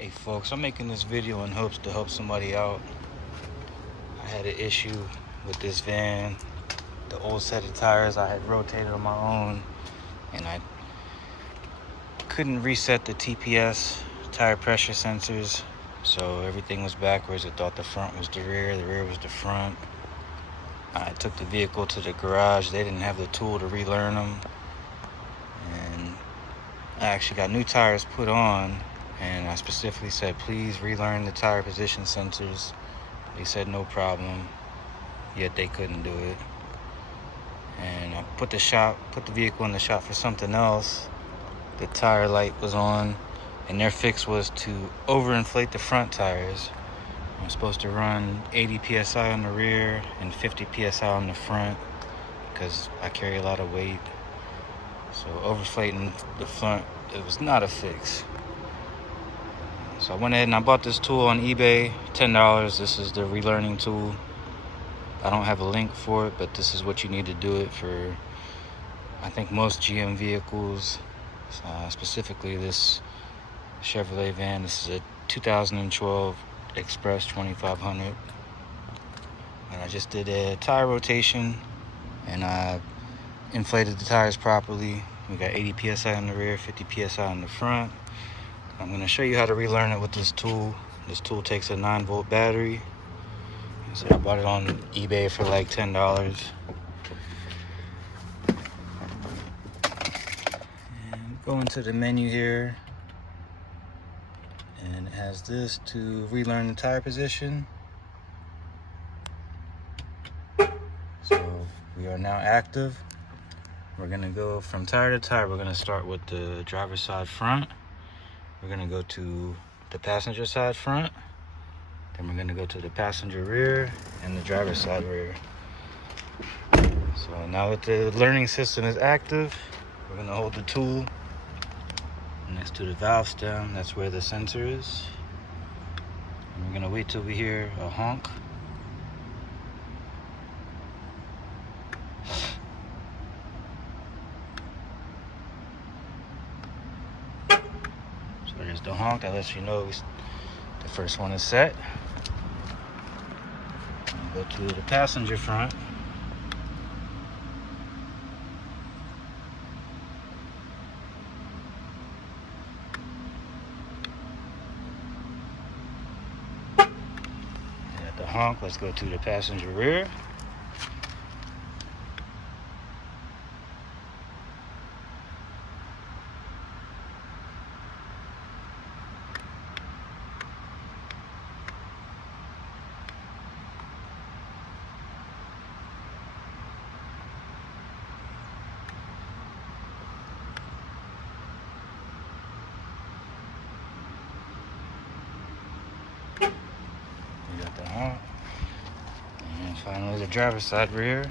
Hey folks, I'm making this video in hopes to help somebody out. I had an issue with this van. The old set of tires I had rotated on my own, and I couldn't reset the TPS tire pressure sensors, so everything was backwards. I thought the front was the rear was the front. I took the vehicle to the garage. They didn't have the tool to relearn them, and I actually got new tires put on, and I specifically said, please relearn the tire position sensors. They said no problem, yet they couldn't do it. And I put the vehicle in the shop for something else. The tire light was on, and their fix was to overinflate the front tires. I'm supposed to run 80 psi on the rear and 50 psi on the front because I carry a lot of weight. So overinflating the front, it was not a fix. So I went ahead and I bought this tool on eBay, $10. This is the relearning tool. I don't have a link for it, but this is what you need to do it for, I think, most GM vehicles. Specifically this Chevrolet van. This is a 2012 Express 2500. And I just did a tire rotation, and I inflated the tires properly. We got 80 psi on the rear, 50 psi on the front. I'm going to show you how to relearn it with this tool. This tool takes a 9-volt battery. So I bought it on eBay for like $10. And go into the menu here, and it has this to relearn the tire position. So we are now active. We're going to go from tire to tire. We're going to start with the driver's side front. We're going to go to the passenger side front. Then we're going to go to the passenger rear and the driver's side rear. So now that the learning system is active, we're going to hold the tool next to the valve stem. That's where the sensor is. And we're going to wait till we hear a honk. So there's the honk. That lets you know the first one is set. Go to the passenger front. At the honk, let's go to the passenger rear. We got the honk. And finally the driver's side rear.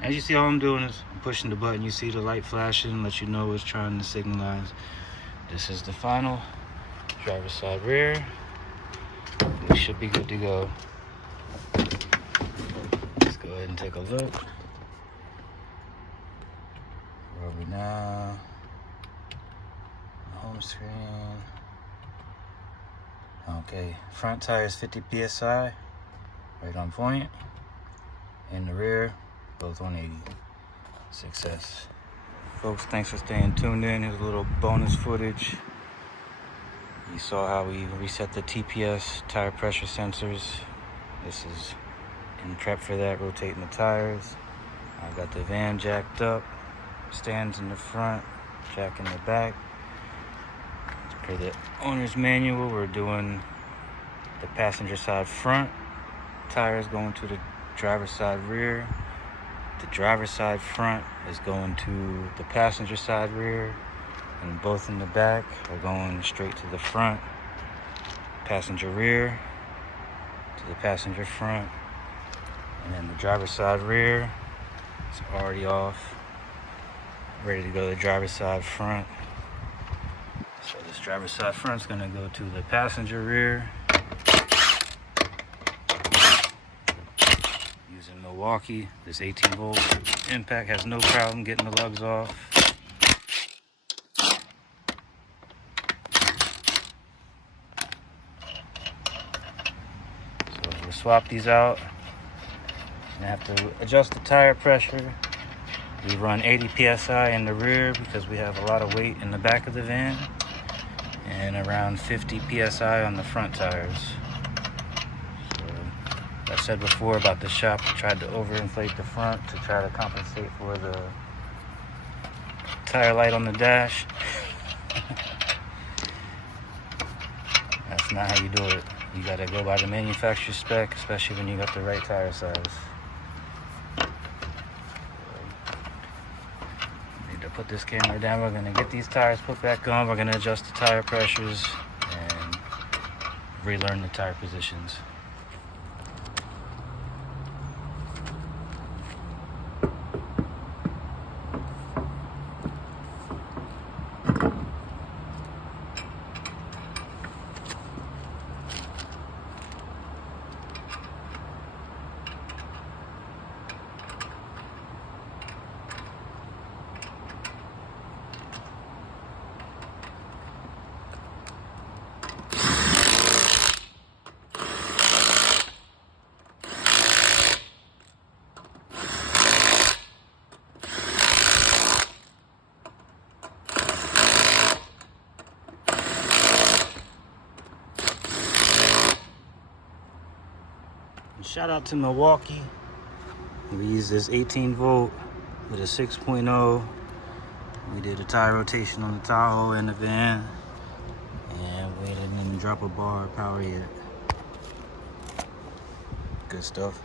As you see, all I'm doing is pushing the button. You see the light flashing, let you know it's trying to signalize. This is the final driver's side rear. We should be good to go. Let's go ahead and take a look. Where are we now? Home screen. Okay, front tire is 50 psi, right on point. In the rear, both 180. Success. Folks, thanks for staying tuned in. Here's a little bonus footage. You saw how we reset the TPS tire pressure sensors. This is in prep for that, rotating the tires. I've got the van jacked up, stands in the front, jack in the back. As per the owner's manual, we're doing the passenger side front tires going to the driver's side rear. The driver's side front is going to the passenger side rear, and both in the back are going straight to the front. passenger rear to the passenger front, and then the driver's side rear is already off, ready to go to the driver's side front. So this driver's side front is going to go to the passenger rear using Milwaukee. This 18 volt impact has no problem getting the lugs off. So we'll swap these out and have to adjust the tire pressure. We run 80 psi in the rear because we have a lot of weight in the back of the van, and around 50 psi on the front tires. So, I said before about the shop, I tried to overinflate the front to try to compensate for the tire light on the dash. That's not how you do it. You gotta go by the manufacturer spec, especially when you got the right tire size. Put this camera down. We're gonna get these tires put back on. We're gonna adjust the tire pressures and relearn the tire positions. Shout out to Milwaukee. We used this 18 volt with a 6.0. We did a tire rotation on the Tahoe and the van, and we didn't even drop a bar of power yet. Good stuff.